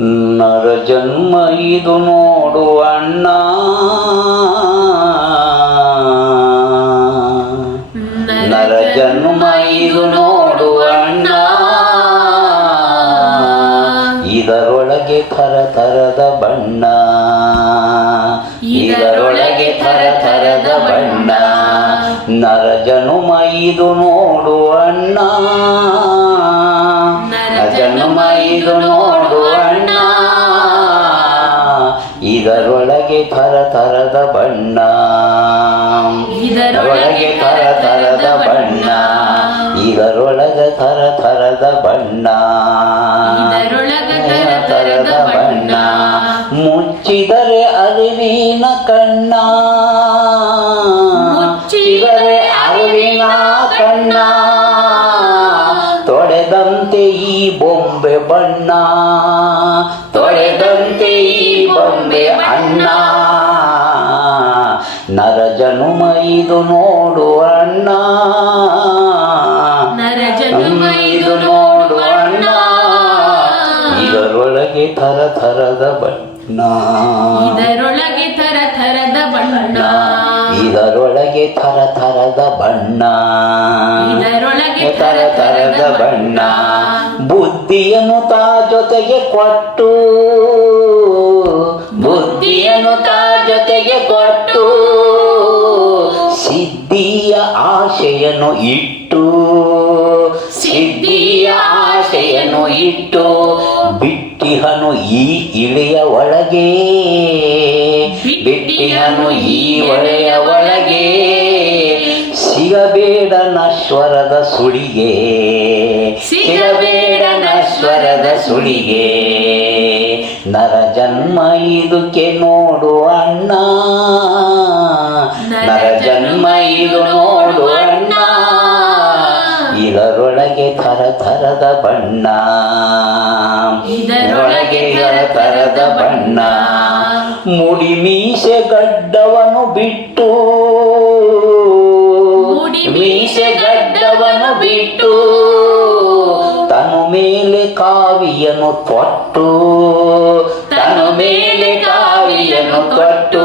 ನರ ಜನ್ಮ ಇದು ನೋಡು ಅಣ್ಣ, ನರ ಜನ್ಮ ಇದು ನೋಡು ಅಣ್ಣ, ಇದರೊಳಗೆ ಥರ ಥರದ ಬಣ್ಣ, ಇದರೊಳಗೆ ಥರ ಥರದ ಬಣ್ಣ. ನರ ಜನ್ಮ ಇದು ನೋಡು ಅಣ್ಣ, ನರ ಜನ್ಮ ಇದು ನೋಡು ಅಣ್ಣ, ಇದರೊಳಗೆ ಥರ ಥರದ ಬಣ್ಣ, ಇದರೊಳಗೆ ಥರ ಥರದ ಬಣ್ಣ, ಇದರೊಳಗೆ ಥರ ಥರದ ಬಣ್ಣ, ಥರ ಥರದ ಬಣ್ಣ. ಮುಚ್ಚಿದರೆ ಅರಿವಿನ ಕಣ್ಣ, ಮುಚ್ಚಿದರೆ ಅರಿವಿನ ಕಣ್ಣ, ತೊಳೆದಂತೆ ಈ ಬೊಂಬೆ ಬಣ್ಣ, ತೊಳೆದಂತೆ ಈ ಬೊಂಬೆ ಅಣ್ಣ. ನರ ಜನುಮ ಇದು ನೋಡು ಅಣ್ಣ, ನರ ಜನುಮ ಇದು ನೋಡು ಅಣ್ಣ, ಇದರೊಳಗೆ ಥರ ಥರದ ಬಣ್ಣ, ಇದರೊಳಗೆ ಥರ ಥರದ ಬಣ್ಣ, ಇದರೊಳಗೆ ಥರ ಥರದ ಬಣ್ಣ, ಇದರೊಳಗೆ ಥರ ಥರದ ಬಣ್ಣ. ಬುದ್ಧಿಯನ್ನು ತಾ ಜೊತೆಗೆ ಕೊಟ್ಟು, ಬುದ್ಧಿಯನ್ನು ತಾ ಜೊತೆಗೆ ಕೊಟ್ಟು, ಸಿದ್ಧಿಯ ಆಶೆಯನ್ನು ಇಟ್ಟು, ಸಿದ್ಧಿಯ ಆಶೆಯನ್ನು ಇಟ್ಟು, ಬಿಟ್ಟಿಹನು ಈ ಇಳೆಯ ಒಳಗೆ, ಬಿಟ್ಟಿಹನು ಈ ಒಳೆಯ ಒಳಗೆ, ಸಿಗಬೇಡ ನಶ್ವರದ ಸುಳಿಗೆ, ಸಿಗಬೇಡ ನಶ್ವರದ ಸುಳಿಗೆ. ನರ ಜನ್ಮ ಇದಕ್ಕೆ ನೋಡು ಅಣ್ಣ, ನರ ಜನ್ಮ ಇದು ನೋಡು ಅಣ್ಣ, ಇದರೊಳಗೆ ಥರ ಥರದ ಬಣ್ಣ, ಇದರೊಳಗೆ ಥರ ಥರದ ಬಣ್ಣ. ಮುಡಿ ಮೀಸೆ ಗಡ್ಡವನು ಬಿಟ್ಟು, ಮುಡಿ ಮೀಸೆ ಗಡ್ಡವನು ಬಿಟ್ಟು, ತನು ಮೇಲೆ ಕಾವಿಯನ್ನು ತೊಟ್ಟು, ತನು ಮೇಲೆ ಕಾವಿಯನ್ನು ತೊಟ್ಟು,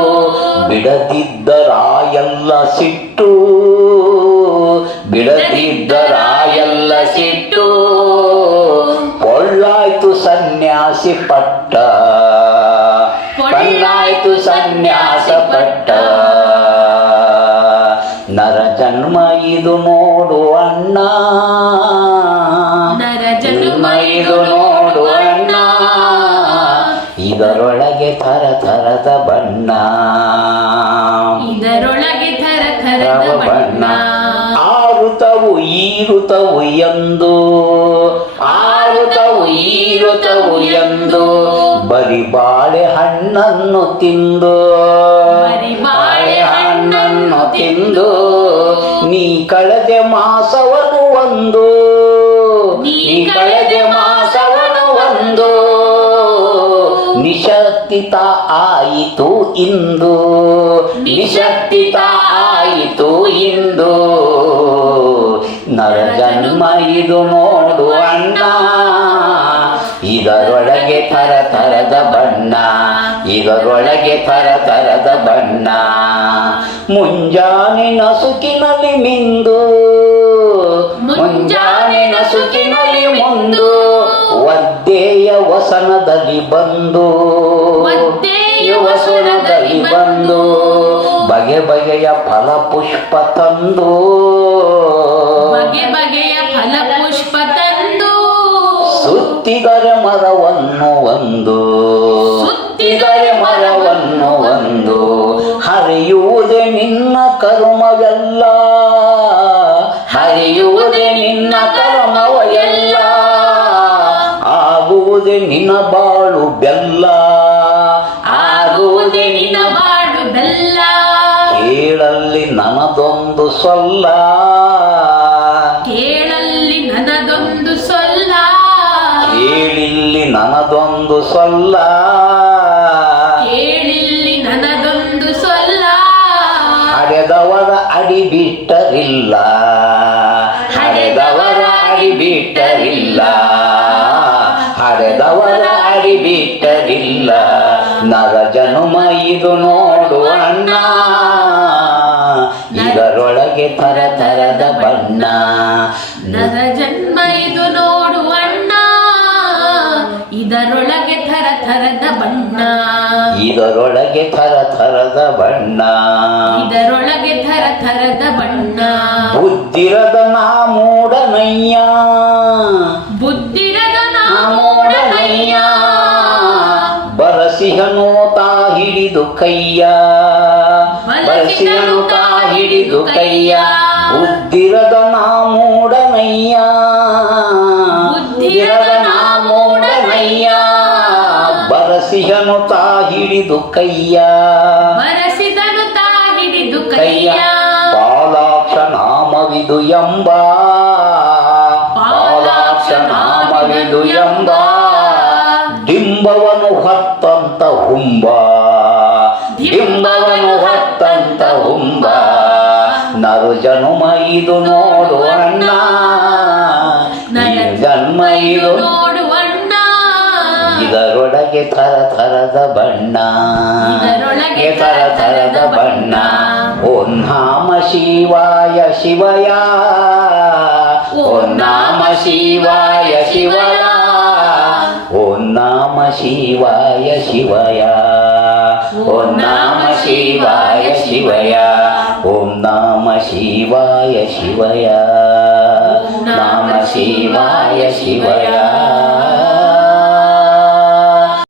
ಬಿಡದಿದ್ದರಾಯೆಲ್ಲ ಸಿಟ್ಟು, ಬಿಡದಿದ್ದರಾಯೆಲ್ಲ ಸಿಟ್ಟು, ಪೊಳ್ಳಾಯ್ತು ಸನ್ಯಾಸಿ ಪಟ್ಟ, ಪೊಳ್ಳಾಯ್ತು ಸನ್ಯಾಸ ಪಟ್ಟ. ನರ ಜನ್ಮ ಇದು ನೋಡು ಅಣ್ಣ, ನರ ಜನ್ಮ ಇದು ನೋಡು ಅಣ್ಣ, ಇದರೊಳಗೆ ಥರ ಥರದ ಬಣ್ಣ, ಇದರೊಳಗೆ ಥರ ಥರದ ಬಣ್ಣ. ಆರುತವು ಈರುತವು ಎಂದು, ಆರುತವು ಈರುತವು ಎಂದು, ಬರಿ ಬಾಳೆ ಹಣ್ಣನ್ನು ತಿಂದು, ಬರಿ ಬಾಳೆ ಹಣ್ಣನ್ನು ತಿಂದು, ನೀ ಕಳೆದೆ ಮಾಸವನು ಒಂದು, ನೀ ಕಳೆದೆ ಮಾಸವನು ಒಂದು, ನಿಶಕ್ತಿತ ಆಯಿತು ಇಂದು, ನಿಶಕ್ತಿತ ಆಯಿತು ಇಂದು. ನರ ಜನ್ಮ ಇದು ನೋಡು ಅಣ್ಣ, ಇದರೊಳಗೆ ಥರ ಥರದ ಬಣ್ಣ, ಇದರೊಳಗೆ ಥರ ಥರದ ಬಣ್ಣ. ಮುಂಜಾನೆ ನಸುಕಿನಲ್ಲಿ ಮಿಂದು, ಮುಂಜಾನೆ ನಸುಕಿನಲ್ಲಿ ಮುಂದು, ಒದ್ದೆಯ ವಸನದಲ್ಲಿ ಬಂದು, ಒದ್ದೆಯ ವಸನದಲ್ಲಿ ಬಂದು, ಬಗೆ ಬಗೆಯ ಫಲ ಪುಷ್ಪ ತಂದು, ಬಗೆ ಬಗೆಯ ಫಲ ಪುಷ್ಪ ತಂದು, ಸುತ್ತಿದರೆ ಮರವನ್ನು ಒಂದು, ಸುತ್ತಿದರೆ ಮರವನ್ನು ಒಂದು, ಹರಿಯುವುದೇ ನಿನ್ನ ಕರ್ಮವೆಲ್ಲ, ಹರಿಯುವುದೇ ನಿನ್ನ ಕರ್ಮವೆಲ್ಲ, ಆಗುವುದೇ ನಿನ್ನ ಬಾಳು ಬೆಲ್ಲ, ಆಗುವುದೇ ನಿನ್ನ ಬಾಳು ಬೆಲ್ಲ. ಕೇಳಲ್ಲಿ ನನದೊಂದು ಸೊಲ್ಲ, ಕೇಳಲ್ಲಿ ನನದೊಂದು ಸೊಲ್ಲ, ಕೇಳಿಲ್ಲಿ ನನದೊಂದು ಸೊಲ್ಲ, ಕೇಳಿಲ್ಲಿ ನನದೊಂದು ಸೊಲ್ಲ. ಹಡೆದವರ ಅಡಿ ಬಿಟ್ಟರಿಲ್ಲ, ಹಡೆದವರ ಅಡಿ ಬಿಟ್ಟರಿಲ್ಲ, ಹಡೆದವರ ಅಡಿ ಬಿಟ್ಟ ನರ ಜನುಮ ಇದು ನೋಡು ಅಣ್ಣ ಇದರೊಳಗೆ ಥರ ಥರದ ಬಣ್ಣ ನರ ಜನ್ಮ ಇದು ನೋಡು ಅಣ್ಣ ಇದರೊಳಗೆ ಥರ ಥರದ ಬಣ್ಣ ಇದರೊಳಗೆ ಥರ ಥರದ ಬಣ್ಣ ಇದರೊಳಗೆ ಥರ ಥರದ ಬಣ್ಣ ಬುದ್ಧಿರದ ನಾ ಮೂಡನಯ್ಯ ಬುದ್ಧಿರದ ನಾ ಮೂಡನಯ್ಯ ಬರಸಿಹನು ತಾ ಹಿಡಿದು ಕೈಯ ಬರಸಿಹನು ತಾ ಹಿಡಿದು ಕೈಯ ಬುದ್ಧಿರದ ನಾ ಮೂಡನಯ್ಯ ಬುದ್ಧಿರದ ನಾ ಮೂಡನಯ್ಯ ಬರಸಿಹನು ತಾ ಹಿಡಿದು ಕೈಯ ಬರಸಿದನು ತಾ ಹಿಡಿದು ಕೈಯ ಪಾಲಾಕ್ಷ ನಾಮವಿದು ಎಂಬ ಪಾಲಾಕ್ಷ ನಾಮವಿದು ಎಂಬ ಡಿಂಬವನು ಹೊತ್ತಂತ ಹುಂಬ ಡಿಂಬವನು ಹೊತ್ತಂತ ಹುಂಬ ನರು ಜನ್ಮ ಇದು ನೋಡು ಅಣ್ಣ ಜನ್ಮ ಇದು ನೋಡು ಅಣ್ಣ ಇದರೊಳಗೆ ಥರ ಥರದ ಬಣ್ಣ ಇದರೊಳಗೆ ಥರ ಥರದ ಬಣ್ಣ ಓಂ ನಾಮ ಶಿವಾಯ ಶಿವಯ ಓಂ ನಾಮ ಶಿವಾಯ ಶಿವಯ ಓಂ ನಾಮ ಶಿವಾಯ ಶಿವಯ ಓಂ ನಾಮ ಶಿವಾಯ ಶಿವಯ ಓಂ ನಾಮ ಶಿವಾಯ ಶಿವಯ ನಾಮ ಶಿವಾಯ ಶಿವಯ